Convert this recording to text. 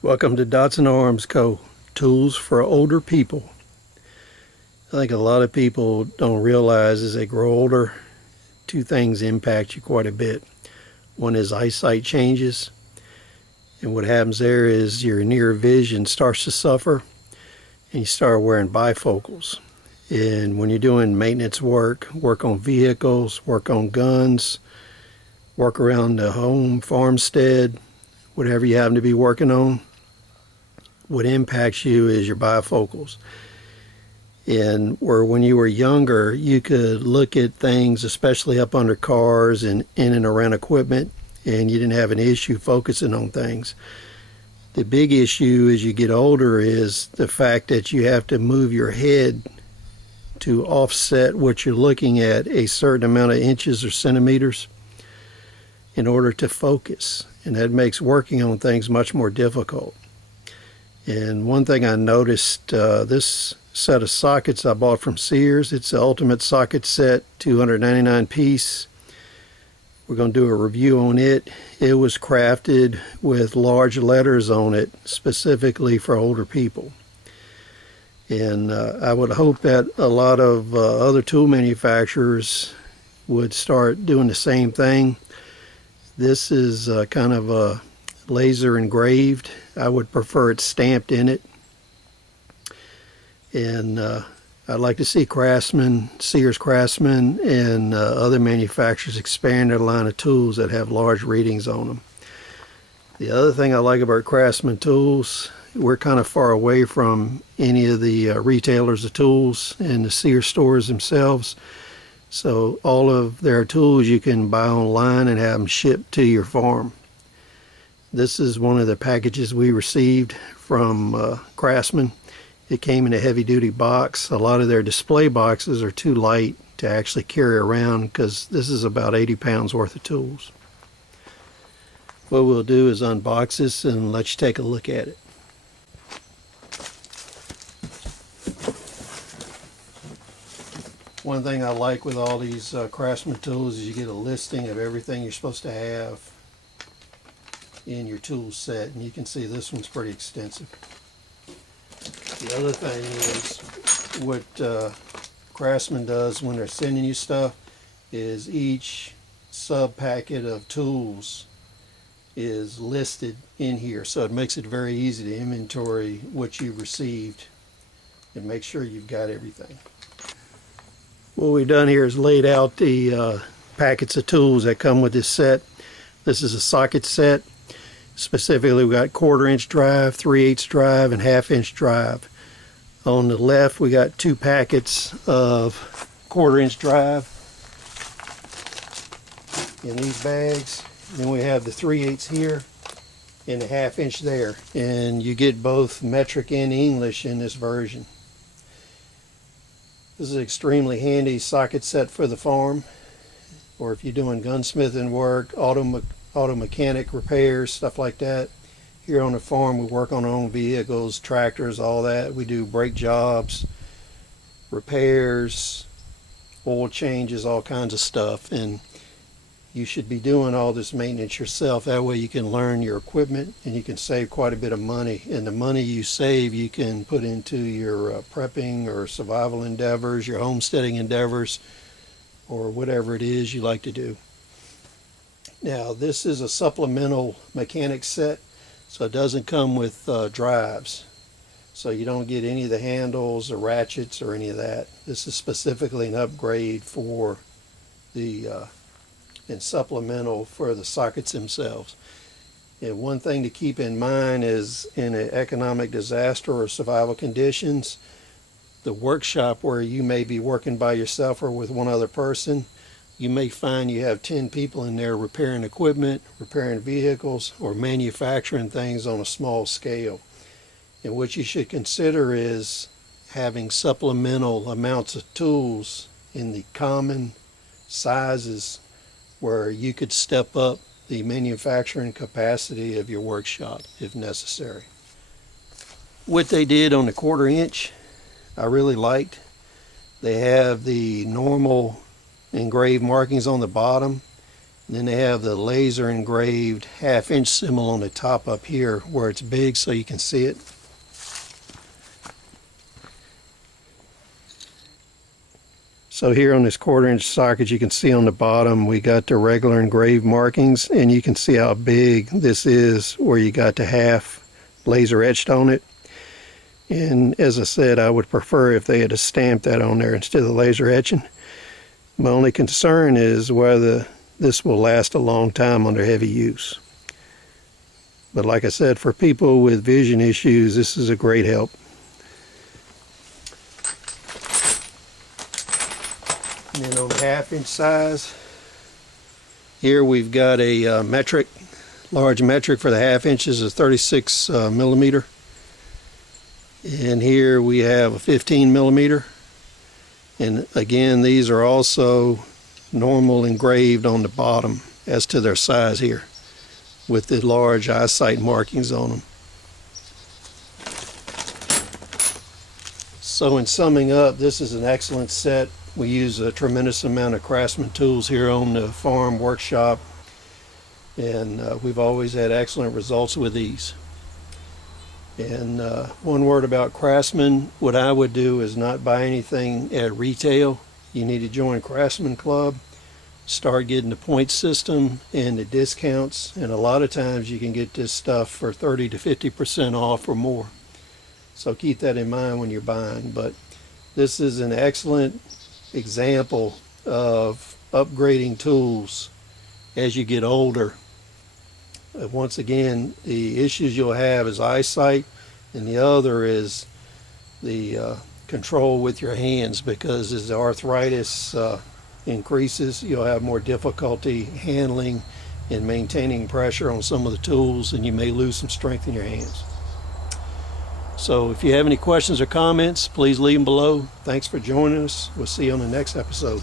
Welcome to Dodson Arms Co. Tools for older people. I think a lot of people don't realize as they grow older, two things impact you quite a bit. One is eyesight changes, and what happens there is your near vision starts to suffer, and you start wearing bifocals. And when you're doing maintenance work on vehicles, work on guns, work around the home, farmstead, whatever you happen to be working on, what impacts you is your bifocals. And where when you were younger, you could look at things, especially up under cars and in and around equipment, and you didn't have an issue focusing on things. The big issue as you get older is the fact that you have to move your head to offset what you're looking at a certain amount of inches or centimeters in order to focus. And that makes working on things much more difficult. And one thing I noticed, this set of sockets I bought from Sears, it's the ultimate socket set, 299 piece. We're going to do a review on it. It was crafted with large letters on it specifically for older people. And I would hope that a lot of other tool manufacturers would start doing the same thing. This is kind of a laser engraved. I would prefer it stamped in it. And I'd like to see Craftsman, Sears Craftsman, and other manufacturers expand their line of tools that have large readings on them. The other thing I like about Craftsman tools, we're kind of far away from any of the retailers of tools and the Sears stores themselves. So all of their tools you can buy online and have them shipped to your farm. This is one of the packages we received from Craftsman. It came in a heavy-duty box. A lot of their display boxes are too light to actually carry around because this is about 80 pounds worth of tools. What we'll do is unbox this and let you take a look at it. One thing I like with all these Craftsman tools is you get a listing of everything you're supposed to have in your tool set, and you can see this one's pretty extensive. The other thing is what Craftsman does when they're sending you stuff is each sub packet of tools is listed in here, so it makes it very easy to inventory what you've received and make sure you've got everything. What we've done here is laid out the packets of tools that come with this set. This is a socket set. Specifically, we got 1/4 inch drive, 3/8 drive, and 1/2 inch drive. On the left, we got 2 packets of 1/4 inch drive in these bags. Then we have the 3/8 here and the 1/2 inch there. And you get both metric and English in this version. This is an extremely handy socket set for the farm, or if you're doing gunsmithing work, auto mechanic repairs, stuff like that. Here on the farm we work on our own vehicles, tractors, all that. We do brake jobs, repairs, oil changes, all kinds of stuff, and you should be doing all this maintenance yourself. That way you can learn your equipment and you can save quite a bit of money, and the money you save you can put into your prepping or survival endeavors, your homesteading endeavors, or whatever it is you like to do. Now, this is a supplemental mechanic set, so it doesn't come with drives. So you don't get any of the handles or ratchets or any of that. This is specifically an upgrade for the and supplemental for the sockets themselves. And one thing to keep in mind is in an economic disaster or survival conditions, the workshop where you may be working by yourself or with one other person, you may find you have 10 people in there repairing equipment, repairing vehicles, or manufacturing things on a small scale. And what you should consider is having supplemental amounts of tools in the common sizes where you could step up the manufacturing capacity of your workshop if necessary. What they did on the 1/4 inch, I really liked. They have the normal engraved markings on the bottom, And then they have the laser engraved 1/2 inch symbol on the top up here where it's big so you can see it. So here on this 1/4 inch socket, you can see on the bottom we got the regular engraved markings, and you can see how big this is where you got the half laser etched on it. And as I said, I would prefer if they had stamped that on there instead of laser etching. My only concern is whether this will last a long time under heavy use. But like I said, for people with vision issues, this is a great help. And then on the 1/2 inch size, here we've got a metric, large metric for the 1/2 inches is 36 millimeter. And here we have a 15 millimeter. And again, these are also normal engraved on the bottom as to their size here, with the large eyesight markings on them. So in summing up, this is an excellent set. We use a tremendous amount of Craftsman tools here on the farm workshop, and we've always had excellent results with these. And one word about Craftsman, what I would do is not buy anything at retail. You need to join Craftsman Club, start getting the point system and the discounts, and a lot of times you can get this stuff for 30 to 50% off or more. So keep that in mind when you're buying. But this is an excellent example of upgrading tools as you get older. Once again, the issues you'll have is eyesight, and the other is the control with your hands, because as the arthritis increases, you'll have more difficulty handling and maintaining pressure on some of the tools, and you may lose some strength in your hands. So if you have any questions or comments, please leave them below. Thanks for joining us. We'll see you on the next episode.